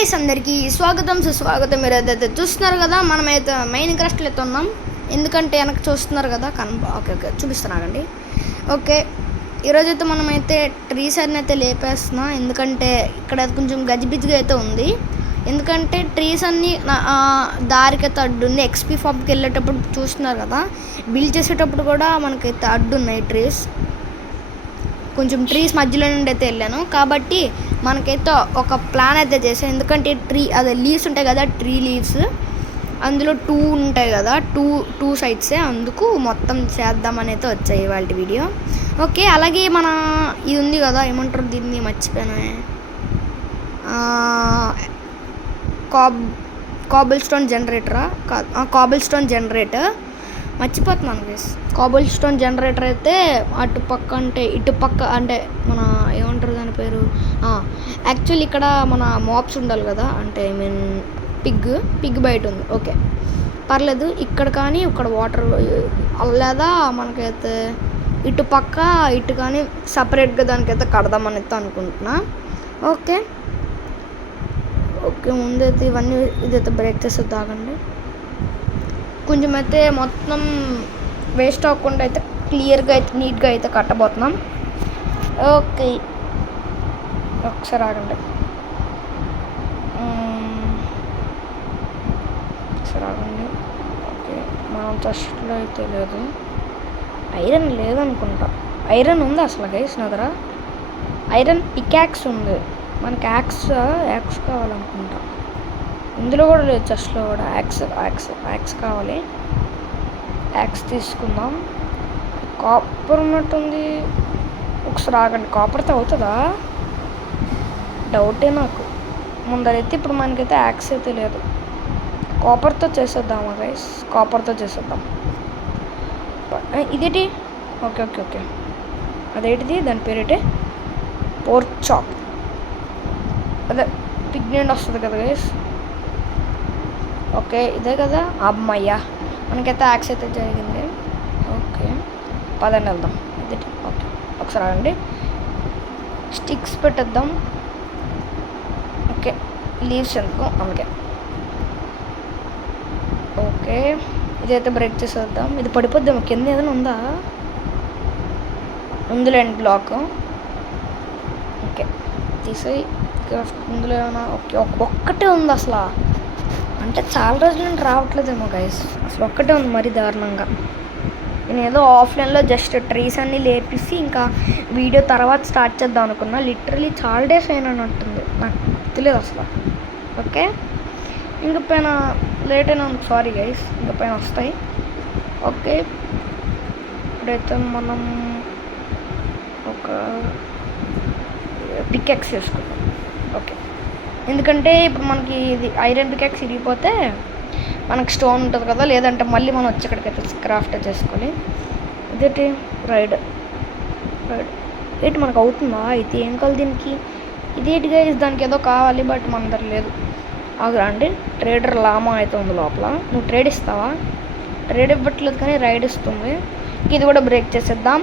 Guys అందరికీ స్వాగతం సుస్వాగతం. మీరు ఏదైతే చూస్తున్నారు కదా, మనమైతే మెయిన్ క్రాఫ్ట్లో అయితే ఉన్నాం. ఎందుకంటే వెనక చూస్తున్నారు కదా ఓకే చూపిస్తున్నానండి. ఓకే, ఈరోజైతే మనమైతే ట్రీస్ అన్ని అయితే లేపేస్తున్నాం. ఎందుకంటే ఇక్కడ కొంచెం గజిబిజిగా అయితే ఉంది. ఎందుకంటే ట్రీస్ అన్నీ దారికైతే అడ్డుంది. ఎక్స్పీ ఫామ్కి వెళ్ళేటప్పుడు చూస్తున్నారు కదా, బిల్డ్ చేసేటప్పుడు కూడా మనకైతే అడ్డున్నాయి ట్రీస్. కొంచెం ట్రీస్ మధ్యలో నుండి అయితే వెళ్ళాను కాబట్టి మనకైతే ఒక ప్లాన్ అయితే చేసాను. ఎందుకంటే ట్రీ అదే లీవ్స్ ఉంటాయి కదా, ట్రీ లీవ్స్ అందులో 2 ఉంటాయి కదా, టూ సైడ్సే, అందుకు మొత్తం చేద్దామని అయితే వచ్చాయి ఇవాళ వీడియో. ఓకే, అలాగే మన ఇది ఉంది కదా, ఏమంటారు దీన్ని, మర్చిపోయాను. కాబుల్ స్టోన్ జనరేటరా, కాబుల్ స్టోన్ జనరేటర్ మర్చిపోతున్నాను గైస్. కాబుల్ స్టోన్ జనరేటర్ అయితే అటుపక్క అంటే ఇటుపక్క అంటే మన ఏమంటారు దాని పేరు, యాక్చువల్లీ ఇక్కడ మన మాప్స్ ఉండాలి కదా, అంటే ఐ మీన్ పిగ్ బయట ఉంది. ఓకే పర్లేదు, ఇక్కడ కానీ ఇక్కడ వాటర్ లేదా మనకైతే ఇటుపక్క ఇటు కానీ సపరేట్గా దానికైతే కడదామని అయితే అనుకుంటున్నా. ఓకే ఓకే ముందైతే ఇవన్నీ ఇదైతే బ్రేక్ చేస్తే తాగండి. కొంచెం అయితే మొత్తం వేస్ట్ అవ్వకుండా అయితే క్లియర్గా అయితే నీట్గా అయితే కట్టబోతున్నాం. ఓకే ఒకసారి ఆగండి, ఒకసారి ఆగండి. ఓకే మనం చెస్ట్లో అయితే లేదు, ఐరన్ లేదనుకుంటా. ఐరన్ ఉంది అసలు గైస్ నా దగ్గర, ఐరన్ పికాక్స్ ఉంది. మనకి యాక్స్ కావాలనుకుంటా. ఇందులో కూడా లేదు, చెస్ట్లో కూడా యాక్స్ కావాలి. యాక్స్ తీసుకుందాం. కాపర్ ఉన్నట్టుంది, ఒకసారి ఆగండి. కాపర్తో అవుతుందా డౌటే నాకు. ముందరైతే ఇప్పుడు మనకైతే యాక్స్ అయితే లేదు, కాపర్తో చేసేద్దామా గైస్, కాపర్తో చేసేద్దాం. ఇదేంటి, ఓకే ఓకే ఓకే అదేంటిది, దాని పేరేంటి, పోర్క్ చాప్, అదే పిగ్నెంట్ వస్తుంది కదా గైస్. ఓకే ఇదే కదా, అమ్మయ్యా మనకైతే యాక్స్ అయితే జరిగింది. ఓకే పదండి వెళ్దాం. ఇది ఓకే ఒకసారి అండి, స్టిక్స్ పెట్టేద్దాం. ఓకే లీవ్స్ ఎందుకు అందుకే. ఓకే ఇదైతే బ్రేక్ చేసేద్దాం. ఇది పడిపోద్దాం, కింద ఏదైనా ఉందా, ఉందిలేండి బ్లాక్. ఓకే తీసేయి, ఇందులో ఏమైనా ఓకే ఒక్కటే ఉంది అసలు, అంటే చాలా రోజుల నుండి రావట్లేదేమో గైస్, అసలు ఒక్కటే ఉంది మరీ దారుణంగా. నేను ఏదో ఆఫ్లైన్లో జస్ట్ ట్రీస్ అన్నీ లేపేసి ఇంకా వీడియో తర్వాత స్టార్ట్ చేద్దాం అనుకున్నా. లిటరలీ చాలా డేస్ అయినట్టుంది, నాకు తెలియదు అసలు. ఓకే ఇంక పైన లేట్ అయినా సారీ గైస్, ఇంక పైన వస్తాయి. ఓకే ఇప్పుడైతే మనం ఒక పికాక్స్ చేసుకుందాం. ఓకే ఎందుకంటే ఇప్పుడు మనకి ఇది ఐరన్ పికాక్స్ ఇరిగిపోతే మనకి స్టోన్ ఉంటుంది కదా, లేదంటే మళ్ళీ మనం వచ్చి ఇక్కడికైతే క్రాఫ్ట్ చేసుకోవాలి. ఇదేంటి రైడ్ ఏంటి మనకు అవుతుందా అయితే, ఏం కావాలి దీనికి, ఇదేంటిగా దానికి ఏదో కావాలి బట్ మన దగ్గర లేదు. ఆగురా అండి, ట్రేడర్ లామా అయితే ఉంది లోపల, నువ్వు ట్రేడ్ ఇస్తావా, ట్రేడ్ ఇవ్వట్లేదు కానీ రైడ్ ఇస్తుంది. ఇది కూడా బ్రేక్ చేసేద్దాం.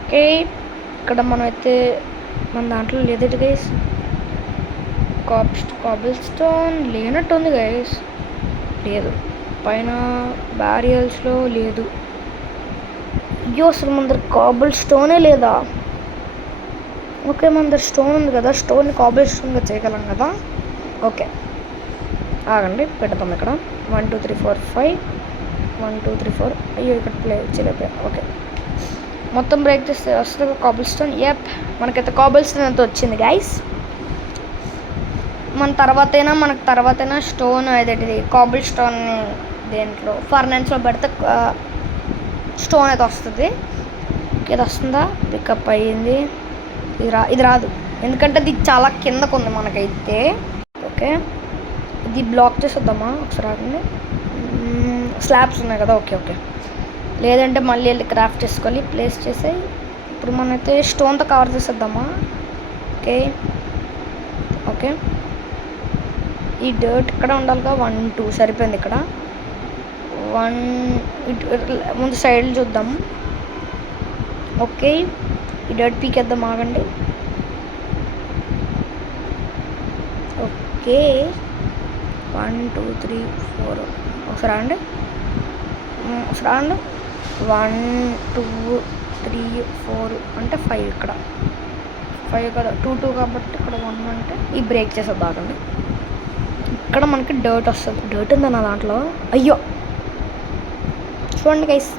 ఓకే ఇక్కడ మనం అయితే మన దాంట్లో లేదట గైస్, కాబుల్ స్టోన్ లేనట్టుంది గైస్, లేదు పైన బ్యారియల్స్లో లేదు. అయ్యో అసలు మన దగ్గర కాబుల్ స్టోనే లేదా. ఓకే మన దగ్గర స్టోన్ ఉంది కదా, స్టోన్ని కాబుల్ స్టోన్గా చేయగలం కదా. ఓకే ఆగండి పెడతాం ఇక్కడ 1 2 3 4 5 1 2 3 4 అయ్యో ఇక్కడ ప్లే చేయలేకపోయా. ఓకే మొత్తం బ్రేక్ చేస్తే వస్తుంది కాబుల్ స్టోన్. యప్ మనకైతే కాబుల్ స్టోన్ అయితే వచ్చింది గైస్. మనకు తర్వాతైనా స్టోన్ అదేంటిది కాబుల్ స్టోన్ దేంట్లో ఫర్నెన్స్లో పెడితే స్టోన్ అయితే వస్తుంది. ఇది వస్తుందా, పికప్ అయ్యింది. ఇది రాదు ఎందుకంటే ఇది చాలా కిందకు ఉంది మనకైతే. ఓకే ఇది బ్లాక్ చేసేద్దామా ఒకసారి ఆగండి, స్లాబ్స్ ఉన్నాయి కదా. ఓకే ఓకే లేదంటే మళ్ళీ వెళ్ళి క్రాఫ్ట్ చేసుకోవాలి, ప్లేస్ చేసి. ఇప్పుడు మనమైతే స్టోన్తో కవర్ చేసేద్దామా. ఓకే ఓకే ఈ డర్ట్ ఇక్కడ ఉండాలిగా, 1 2 సరిపోయింది. ఇక్కడ 1 ముందు సైడ్ చూద్దాం. ఓకే ఈ డర్ట్ పీకేద్దాం ఆగండి. ఓకే 1 2 3 4 ఒకసారి అండి 1 2 3 4 అంటే 5 ఇక్కడ 5 ఇక్కడ 2 2 కాబట్టి ఇక్కడ 1 అంటే ఈ బ్రేక్ చేసేది ఆగండి. ఇక్కడ మనకి డర్ట్ వస్తుంది. డర్ట్ ఉందా నా దాంట్లో? అయ్యో చూడండి గైస్,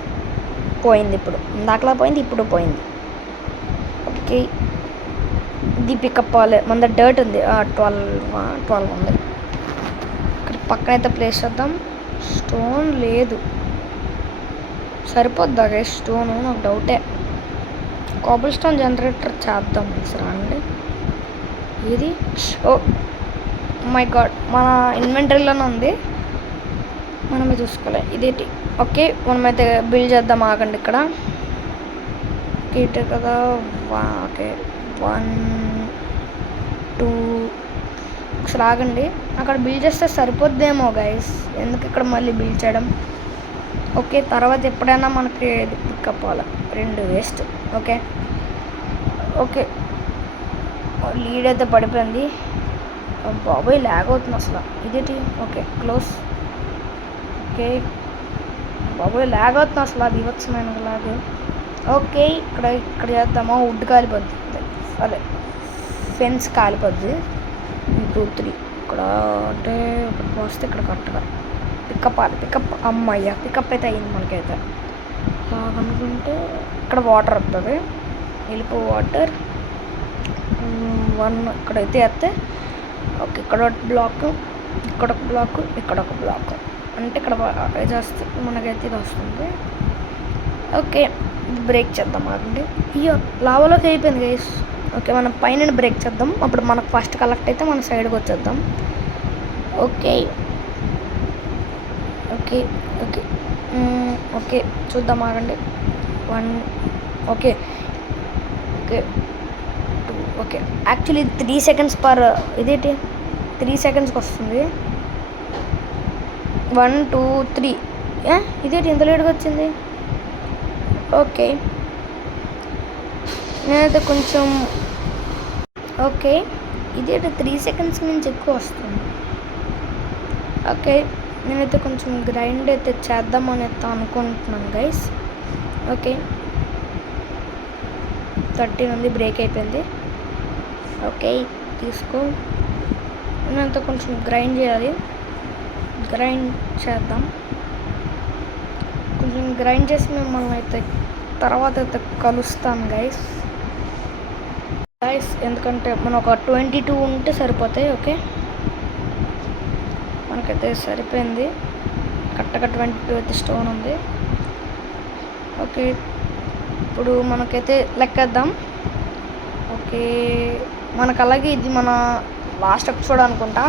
పోయింది. ఇప్పుడు ఇందాకలా పోయింది, ఇప్పుడు పోయింది. ఓకే ఇది పికప్ అవ్వాలి. మన డర్ట్ ఉంది 12 ఉంది. ఇక్కడ పక్కన అయితే ప్లేస్ చేద్దాం. స్టోన్ లేదు, సరిపోద్దా గైస్ స్టోను? నాకు డౌటే. కాబుల్ స్టోన్ జనరేటర్ చేద్దాం సరే అండి. ఇది ఓ మై గాడ్, మన ఇన్వెంటరీలోనే ఉంది, మనమే చూసుకోలే. ఇదేంటి? ఓకే మనమైతే బిల్డ్ చేద్దాం ఆగండి. ఇక్కడ ఇటు కదా. ఓకే 1 2 ఒకసారి ఆగండి. అక్కడ బిల్డ్ చేస్తే సరిపోద్దేమో గైస్, ఎందుకు ఇక్కడ మళ్ళీ బిల్డ్ చేయడం? ఓకే తర్వాత ఎప్పుడైనా మనకి పికప్ అవ్వాలి. 2 వేస్ట్. ఓకే ఓకే లీడ్ అయితే పడిపోయింది. బాబోయ్ ల్యాగ్ అవుతుంది అసలు. ఇదేంటి? Okay close. ఓకే బాబోయ్ ల్యాగ్ అవుతుంది అసలు, అది ఇవ్వచ్చుమైన లాగ్. ఓకే ఇక్కడ చేద్దామా? వుడ్ కాలిపోద్ది, అదే ఫెన్స్ కాలిపోద్ది. 2 3 ఇక్కడ అంటే ఒకటి వస్తే ఇక్కడ కరెక్ట్గా పికప్ అమ్మయ్య పికప్ అయితే అయ్యింది మనకైతే. అనుకుంటే ఇక్కడ వాటర్ వస్తుంది, నిలుపు వాటర్ 1 ఇక్కడైతే వేస్తే. ఓకే ఇక్కడ బ్లాక్, ఇక్కడ ఒక బ్లాక్, ఇక్కడ ఒక బ్లాక్, అంటే ఇక్కడ చేస్తే మనకైతే ఇది వస్తుంది. ఓకే బ్రేక్ చేద్దాం ఆగండి. అయ్యో లావాలోకి అయిపోయింది గైస్. ఓకే మనం పైన బ్రేక్ చేద్దాం, అప్పుడు మనకు ఫస్ట్ కలెక్ట్ అయితే మన సైడ్కి వచ్చేద్దాం. ఓకే ఓకే ఓకే ఓకే చూద్దాం ఆగండి. 1 okay okay 2 okay actually 3 seconds per ఇదేంటి 3 సెకండ్స్కి వస్తుంది. 1 2 3 ఇదేంటి ఎంత లేట్గా వచ్చింది? ఓకే నేనైతే కొంచెం ఓకే ఇదేంటి 3 సెకండ్స్ నుంచి ఎక్కువ వస్తుంది. ఓకే నేనైతే కొంచెం గ్రైండ్ అయితే చేద్దామని అయితే అనుకుంటున్నాను గైస్. ఓకే 13 ఉంది, బ్రేక్ అయిపోయింది. ఓకే తీసుకో. నేనంతా కొంచెం గ్రైండ్ చేయాలి, గ్రైండ్ చేద్దాం. కొంచెం గ్రైండ్ చేసి మిమ్మల్ని అయితే తర్వాత అయితే కలుస్తాను గైస్. ఎందుకంటే మనం ఒక 22 ఉంటే సరిపోతాయి. ఓకే మనకైతే సరిపోయింది, కరెక్ట్గా 22 అయితే స్టోన్ ఉంది. ఓకే ఇప్పుడు మనకైతే లెక్కేద్దాం. ఓకే మనకు అలాగే ఇది మన లాస్ట్ ఎపిసోడ్ అనుకుంటా,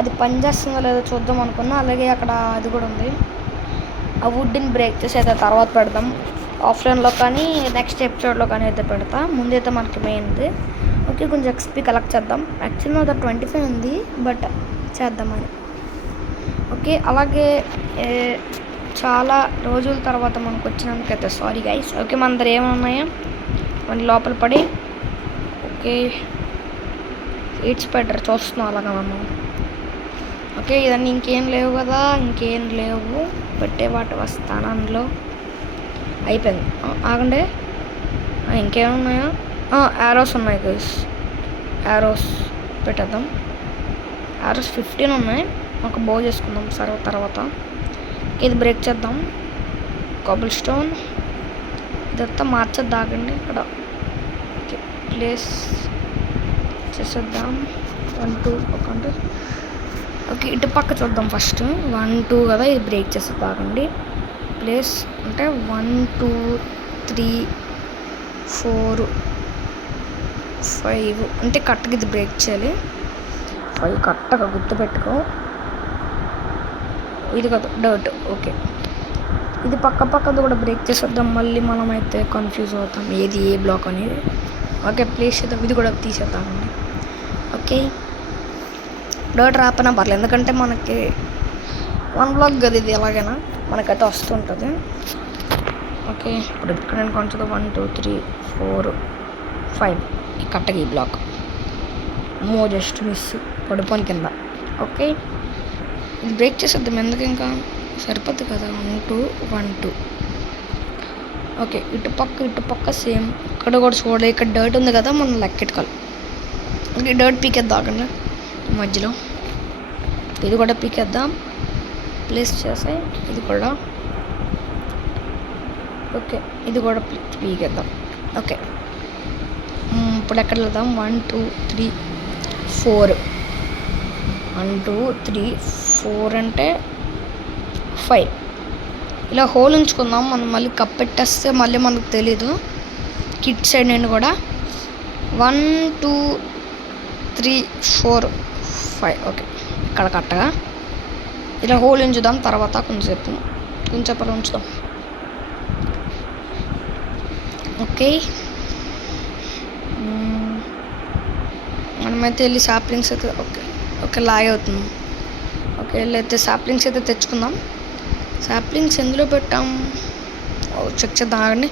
అది పని చేస్తుందో లేదో చూద్దాం అనుకున్నా. అలాగే అక్కడ అది కూడా ఉంది, ఆ వుడ్ని బ్రేక్ చేసి అయితే తర్వాత పెడదాం. ఆఫ్లైన్లో కానీ నెక్స్ట్ ఎపిసోడ్లో కానీ అయితే పెడతా. ముందైతే మనకి మెయిన్ది. ఓకే కొంచెం ఎక్స్పీ కలెక్ట్ చేద్దాం. యాక్చువల్లీ అది 25 ఉంది, బట్ చేద్దామని. ఓకే అలాగే చాలా రోజుల తర్వాత మనకు వచ్చినందుకైతే సారీ గైస్. ఓకే మన దగ్గర ఏమైనా ఉన్నాయా మన లోపల పడి. ఓకే ఈడ్స్ పెట్టరు చూస్తున్నాం అలాగా మనం. ఓకే ఇదన్నీ ఇంకేం లేవు కదా, ఇంకేం లేవు పెట్టే వాటి స్థానంలో అయిపోయింది. ఆగండి ఇంకేమున్నాయా? యారోస్ ఉన్నాయి గైస్, యారోస్ పెట్టేద్దాం. యారోస్ 15 ఉన్నాయి, ఒక బో చేసుకుందాం సరే తర్వాత. ఇది బ్రేక్ చేద్దాం. కాబుల్ స్టోన్ ఇదంతా మార్చేద్దాం ఆగండి. ఇక్కడ ప్లేస్ చేసేద్దాం. 1 2 ఒకండి. ఓకే ఇటు పక్క చూద్దాం ఫస్ట్. 1 2 కదా, ఇది బ్రేక్ చేసేద్దాం ఆగండి. ప్లేస్ అంటే 1 2 3 4 5 అంటే కరెక్ట్గా ఇది బ్రేక్ చేయాలి. 5 కరెక్ట్గా గుర్తుపెట్టుకో. ఇది కదా డర్ట్. ఓకే ఇది పక్కది కూడా బ్రేక్ చేసేద్దాం. మళ్ళీ మనం అయితే కన్ఫ్యూజ్ అవుతాం ఏది ఏ బ్లాక్ అనేది. ఓకే ప్లేస్ చేద్దాం, ఇది కూడా తీసేద్దామండి. ఓకే డర్ట్ రాపైనా పర్లేదు, ఎందుకంటే మనకి 1 బ్లాక్ కదా ఇది, ఎలాగైనా మనకైతే వస్తుంటుంది. ఓకే ఇప్పుడు ఇక్కడ నేను కొంచెం 1 2 3 4 5 కరెక్ట్గా ఈ బ్లాక్ జస్ట్ మిస్. పడిపోని కింద. ఓకే, ఇది బ్రేక్ చేసేద్దాం. ఎందుకు ఇంకా సరిపోద్ది కదా. 1 2 1 2. ఓకే, ఇటు పక్క సేమ్. ఇక్కడ కూడా చూడాలి. ఇక్కడ డర్ట్ ఉంది కదా, మనం లెక్కెట్టుకోవాలి. ఓకే, డర్ట్ పీకేద్దాం అక్కడ మధ్యలో. ఇది కూడా పీకేద్దాం. ప్లేస్ చేసాయి ఇది కూడా. ఓకే, ఇది కూడా పీకేద్దాం. ఓకే, ఇప్పుడు ఎక్కడ వెళ్దాం? 1 2 3 4. 1 2 3 4 అంటే 5. ఇలా హోల్ ఉంచుకుందాం. మనం మళ్ళీ కప్పెట్టేస్తే మళ్ళీ మనకు తెలీదు. కిట్ సైడ్ నుండి కూడా 1 2 3 4 5. ఓకే, ఇక్కడ కరెక్ట్గా ఇలా హోల్ ఉంచుదాం. తర్వాత కొంచెంసేపు అలా ఉంచుదాం. ఓకే, మనమైతే వెళ్ళి సాప్లింగ్స్ అయితే ఓకే లాగ్ అవుతుంది. ఓకే, వెళ్ళైతే సాప్లింగ్స్ అయితే తెచ్చుకుందాం. సాప్లింగ్స్ ఎందులో పెట్టాం? చెక్ చేద్దాం ఆగండి.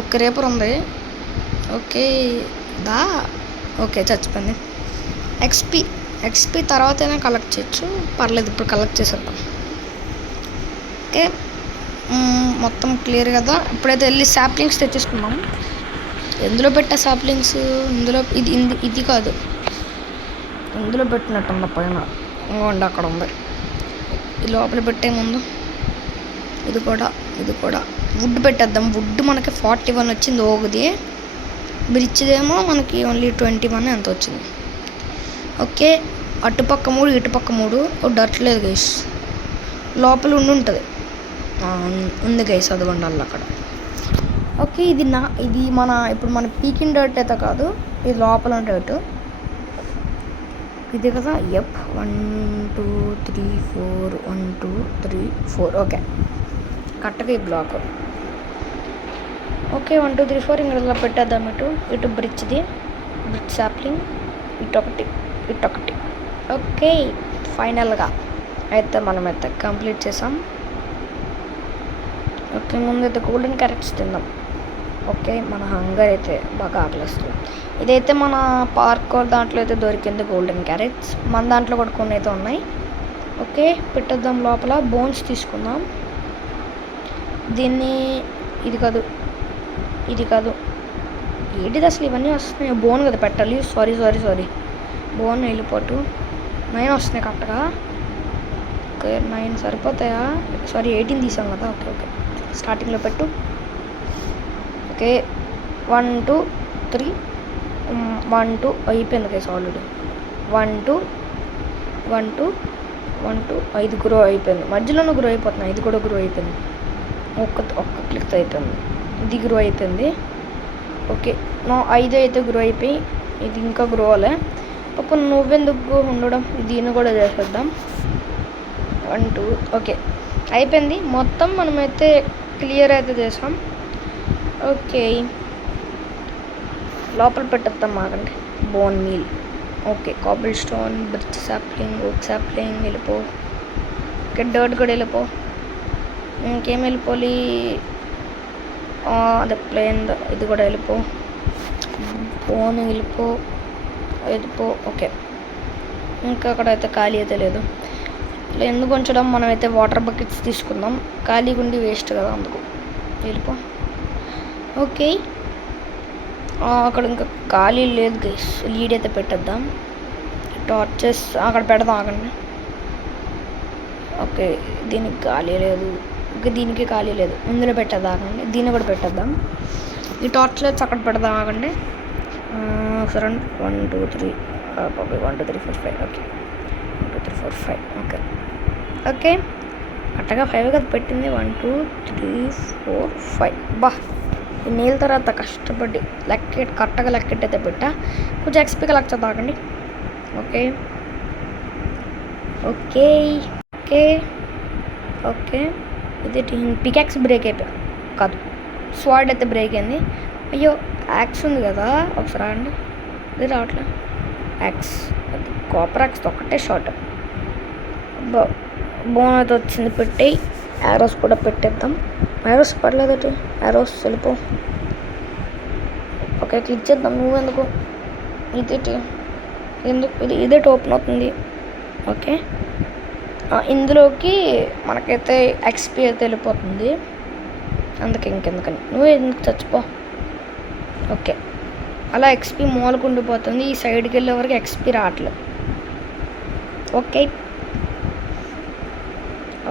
ఒక్క రేపర్ ఉంది. ఓకే ఓకే, చచ్చిపోయింది. ఎక్స్పీ తర్వాత అయినా కలెక్ట్ చేయొచ్చు, పర్లేదు. ఇప్పుడు కలెక్ట్ చేసేద్దాం. ఓకే, మొత్తం క్లియర్ కదా. ఇప్పుడైతే వెళ్ళి సాప్లింగ్స్ తెచ్చేసుకుందాం. ఎందులో పెట్టా సాప్లింగ్స్? ఇందులో ఇది కాదు, ఇందులో పెట్టినట్టుంది పైన. ఇంకోండి అక్కడ ఉంది. ఈ లోపల పెట్టే ముందు ఇది కూడా వుడ్ పెట్టేద్దాం. వుడ్ మనకి 41 వచ్చింది ఓగుది. బ్రిడ్జ్దేమో మనకి ఓన్లీ 21 ఎంత వచ్చింది. ఓకే, అటుపక్క 3 ఇటుపక్క 3. డర్ట్ లేదు గైస్, లోపల ఉంటుంది. ఉంది గైస్, అదిగోండి అల్ల అక్కడ. ఓకే, ఇది ఇప్పుడు మన పీకిన్ డర్ట్ అయితే కాదు, ఇది లోపల డర్ట్. ఇది కదా. 1 2 3 4 1 2 3 4. ఓకే, కరెక్ట్గా ఈ బ్లాక్. ఓకే, 1 2 3 4 ఇంకా ఇలా పెట్టేద్దాం. ఇటు బ్రిడ్జ్ సాప్లింగ్, ఇటొకటి. ఓకే, ఫైనల్గా అయితే మనమైతే కంప్లీట్ చేసాం. ఓకే, ముందైతే గోల్డెన్ క్యారెట్స్ తిందాం. ఓకే, మన హంగర్ అయితే బాగా ఆకలిస్తుంది. ఇదైతే మన పార్క్ దాంట్లో అయితే దొరికింది గోల్డెన్ క్యారెట్స్. మన దాంట్లో కూడా కొన్ని అయితే ఉన్నాయి. ఓకే, పెట్టేద్దాం. లోపల బోన్స్ తీసుకుందాం. దీన్ని ఇది కాదు ఏంటిది అసలు? ఇవన్నీ వస్తున్నాయి. బోన్ కదా పెట్టాలి. సారీ బోన్ వెళ్ళిపోటు 9 వస్తున్నాయి కరెక్ట్గా. ఓకే, 9 సరిపోతాయా? సారీ 18 తీసాం కదా. ఓకే, స్టార్టింగ్లో పెట్టు. ఓకే, 1 2 3 1 2 అయిపోయింది కేసు ఆల్రెడీ. 1 2 1 2 1 2 5 గ్రో అయిపోయింది. మధ్యలోనూ గ్రో అయిపోతున్నాయి. ఇది కూడా గ్రో అయిపోయింది. ఒక్క క్లిక్ అయిపోయింది. ఇది గ్రో అయిపోయింది. ఓకే, 5 అయితే గ్రో అయిపోయి ఇది ఇంకా గ్రో అవ్వలే. పాప నువ్వెందుకు ఉండడం? దీన్ని కూడా చేసేద్దాం. 1 2. ఓకే, అయిపోయింది మొత్తం. మనమైతే క్లియర్ అయితే చేసాం. ఓకే, లోపల పెట్టేద్దాం ఆగండి. Bone meal. Okay, Kabul stone, bridge sapling, ఓక్ సాప్లింగ్ వెళ్ళిపో. ఓకే, డర్ట్ కూడా వెళ్ళిపో. ఇంకేం వెళ్ళిపోలి? అదే ప్లేన్ ఇది కూడా వెళ్ళిపో. బోన్ వెళ్ళిపో. ఓకే, ఇంకా అక్కడైతే ఖాళీ అయితే లేదు. ఇలా ఎందుకు ఉంచడం? మనమైతే వాటర్ బకెట్స్ తీసుకుందాం. ఖాళీ గుండి వేస్ట్ కదా, అందుకు వెళ్ళిపో. ఓకే, అక్కడ ఇంకా ఖాళీ లేదు గైస్. లీడ్ అయితే పెట్టేద్దాం. టార్చెస్ అక్కడ పెడదాం ఆగండి. ఓకే, దీనికి ఖాళీ లేదు. ఓకే, దీనికి ఖాళీ లేదు. ఇందులో పెట్టేద్దాం ఆగండి. దీన్ని కూడా పెట్టేద్దాం. ఈ టార్చ్ లైట్స్ అక్కడ పెడదాం ఆగండి. 1 2 3 ఓకే 1 2 3 4 5. ఓకే, 1 2 3 4 5. ఓకే, కరెక్ట్గా 5 కదా పెట్టింది. 1 2 3 4 5. బా, ఈ నీళ్ళ తర్వాత కష్టపడి కరెక్ట్గా లెక్కెట్టయితే పెట్టా. కొంచెం ఎక్స్పీ కలెక్ట్ చేద్దాం ఆగండి. ఓకే ఓకే ఓకే ఓకే ఇది పికాక్స్ బ్రేక్ అయిపోయా కాదు, స్వాడ్ అయితే బ్రేక్ అయింది. అయ్యో, యాక్స్ ఉంది కదా, ఒకసారి అండి. ఇది రావట్లే. యాక్స్, అది కాపర్ యాక్స్ ఒక్కటే షార్ట్. బోన్ అయితే వచ్చింది. పెట్టి యారోస్ కూడా పెట్టేద్దాం. యారోస్ పర్లేదటి, యారోస్ వెళ్ళిపో. ఓకే, క్లిక్ చేద్దాం. నువ్వెందుకు? ఇది ఎందుకు ఇదే ఓపెన్ అవుతుంది. ఓకే, ఇందులోకి మనకైతే ఎక్స్పీ అయితే వెళ్ళిపోతుంది. అందుకే ఇంకెందుకని నువ్వు ఎందుకు చచ్చిపో. ఓకే, అలా ఎక్స్పీ మూలకు ఉండిపోతుంది. ఈ సైడ్కి వెళ్ళే వరకు ఎక్స్పీ రావట్లేదు. ఓకే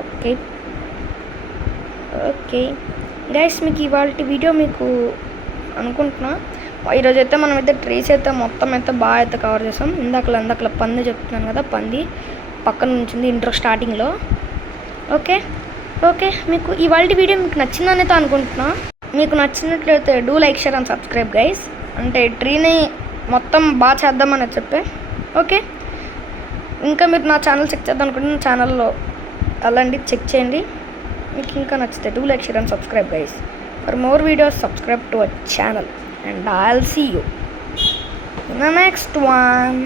ఓకే ఓకే గైస్, మీకు ఇవాళ వీడియో మీకు అనుకుంటున్నా. ఈరోజు అయితే మనం అయితే ట్రీస్ అయితే మొత్తం అయితే బాగా అయితే కవర్ చేసాం. ఇందాకలా పంది చెప్తున్నాను కదా, పంది పక్కన ఉంచింది ఇంట్రో స్టార్టింగ్లో. ఓకే ఓకే, మీకు ఇవాళ వీడియో మీకు నచ్చిందని అయితే అనుకుంటున్నా. మీకు నచ్చినట్లయితే do like, share and subscribe guys. అంటే ట్రీని మొత్తం బాగా చేద్దామని చెప్పే. ఓకే, ఇంకా మీరు నా ఛానల్ చెక్ చేద్దాం అనుకుంటే నా ఛానల్లో అలాంటి చెక్ చేయండి. మీకు ఇంకా నచ్చితే do like, share and subscribe guys. For more videos subscribe to our channel and I'll see you in the next one.